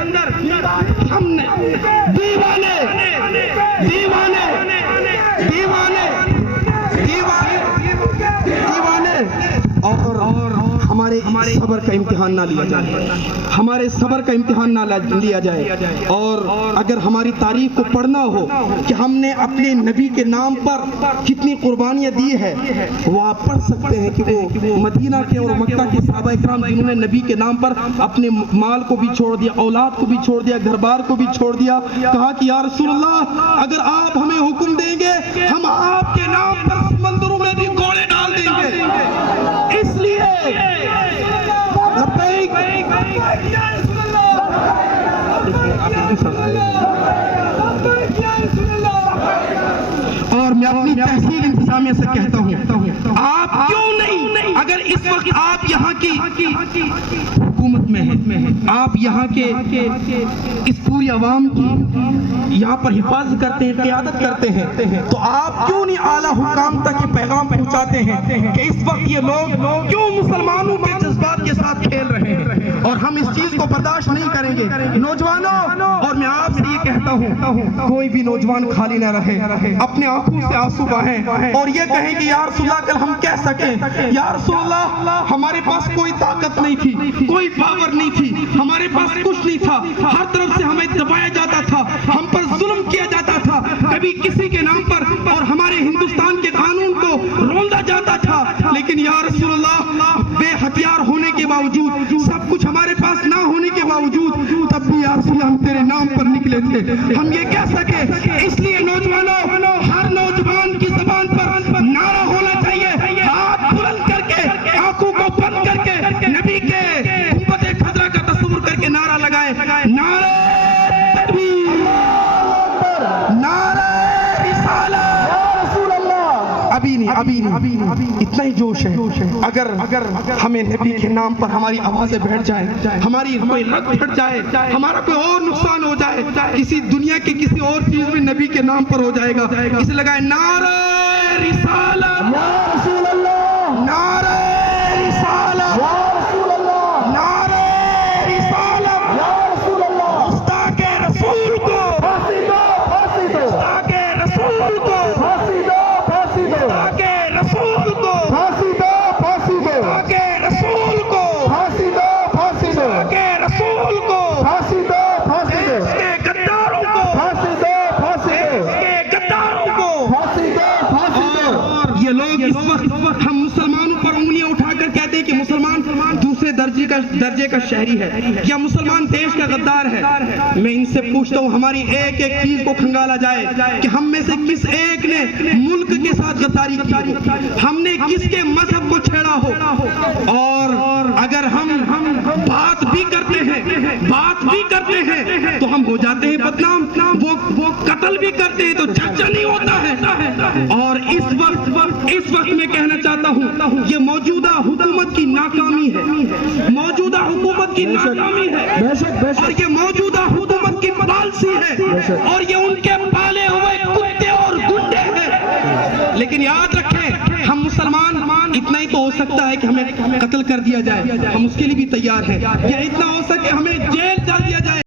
اندر ہم نے دیوانے دیوانے دیوانے دیوانے اور ہمارے صبر کا امتحان نہ لیا جائے، ہمارے صبر کا امتحان نہ لیا جائے۔ اور اگر ہماری تاریخ کو پڑھنا ہو کہ ہم نے اپنے نبی کے نام پر کتنی قربانیاں دی ہے، وہ آپ پڑھ سکتے ہیں کہ وہ مدینہ کے اور مکہ کے صحابہ اکرام جنہوں نے نبی کے نام پر اپنے مال کو بھی چھوڑ دیا، اولاد کو بھی چھوڑ دیا، گھر بار کو بھی چھوڑ دیا، کہا کہ یا رسول اللہ اگر آپ ہمیں حکم دیں گے ہم آپ کے نام پر سمندروں میں بھی گھوڑے ڈال دیں گے۔ اس لیے اور میں اپنی تحصیل انتظامیہ سے کہتا ہوں، آپ کیوں نہیں، اگر اس وقت آپ یہاں کی حکومت میں ہیں، آپ یہاں کے اس پوری عوام کی یہاں پر حفاظت کرتے ہیں، قیادت کرتے ہیں، تو آپ کیوں نہیں اعلیٰ حکام تک یہ پیغام پہنچاتے ہیں کہ اس وقت یہ لوگ کیوں مسلمانوں کے جذبات کے ساتھ کھیل رہے ہیں، اور ہم اس چیز کو برداشت نہیں کریں گے۔ نوجوانوں، اور میں آپ سے یہ کہتا ہوں کوئی بھی نوجوان خالی نہ رہے، اپنے آنکھوں سے آنسو بہائیں اور یہ کہیں کہ یا رسول اللہ کل ہم کہہ سکیں یا رسول اللہ ہمارے پاس کوئی طاقت نہیں تھی، کوئی پاور نہیں تھی، ہمارے پاس کچھ نہیں تھا، ہر طرف سے ہمیں دبایا جاتا تھا، ہم پر ظلم کیا جاتا تھا، کبھی کسی کے نام پر اور ہمارے ہندوستان کے قانون کو روندا جاتا تھا، لیکن یا رسول اللہ بے ہتھیار ہونے کے باوجود، سب کچھ ہمارے پاس نہ ہونے کے باوجود، تب بھی یا رسول اللہ ہم تیرے نام پر نکلے تھے، ہم یہ کہہ سکے۔ اس لیے نوجوانوں، ہر نوجوان کی زبان پر نعرہ ہونا چاہیے، ہاتھ بلند کر کے، آنکھوں کو بند کر کے، نبی کے گنبد خضرا کا تصور کر کے نعرہ لگائے، نعرہ تکبیر، نعرہ رسالت۔ ابھی نہیں، اتنا ہی جوش ہے۔ اگر ہمیں نبی کے نام پر ہماری آوازیں بیٹھ جائیں، ہماری کوئی لت پھٹ جائے، ہمارا کوئی اور نقصان ہو جائے، کسی دنیا کی کسی اور چیز میں نبی کے نام پر ہو جائے گا، اسے لگائے نعرہ رسالت، یا رسول اللہ، نعرہ رسالت، یا رسول اللہ، نعرہ رسالت، یا رسول اللہ، مستاق رسول کو پھانسی دو، پھانسی دو، مستاق رسول کو پھانسی دو، پھانسی دو، مستاق رسول کو پھانسی دو، پھانسی دو، مستاق رسول کو پھانسی دو، پھانسی دو، مستاق رسول کو پھانسی دو، پھانسی دو، اس کے غداروں کو پھانسی دو، پھانسی دو، اس کے غداروں کو پھانسی دو، پھانسی دو۔ اور یہ لوگ اس وقت ہم مسلمانوں پر انگلیاں اٹھا کر کہتے ہیں کہ مسلمان دوسرے درجے کا شہری ہے یا مسلمان دیش کا غدار ہے۔ میں ان سے پوچھتا ہوں ہماری ایک ایک چیز کو کھنگالا جائے کہ ہم میں سے کس ایک نے ملک کے ساتھ غداری کی، ہم نے کس کے مذہب کو چھیڑا ہو، اور اگر ہم بات بھی کرتے ہیں تو ہم ہو جاتے ہیں بدنام، وہ قتل بھی کرتے ہیں تو چرچا نہیں ہوتا ہے۔ اور اس وقت میں کہنا چاہتا ہوں یہ موجودہ حکومت کی ناکامی ہے، موجودہ حکومت کی ناکامی ہے، اور یہ موجودہ حکومت کی پالیسی ہے، اور یہ ان کے پالے ہوئے کتے اور گنڈے ہیں۔ لیکن یاد رکھیں ہم مسلمان اتنا ہی تو ہو سکتا ہے کہ ہمیں قتل کر دیا جائے، ہم اس کے لیے بھی تیار ہیں، یا اتنا ہو سکے ہمیں جیل ڈال دیا جائے،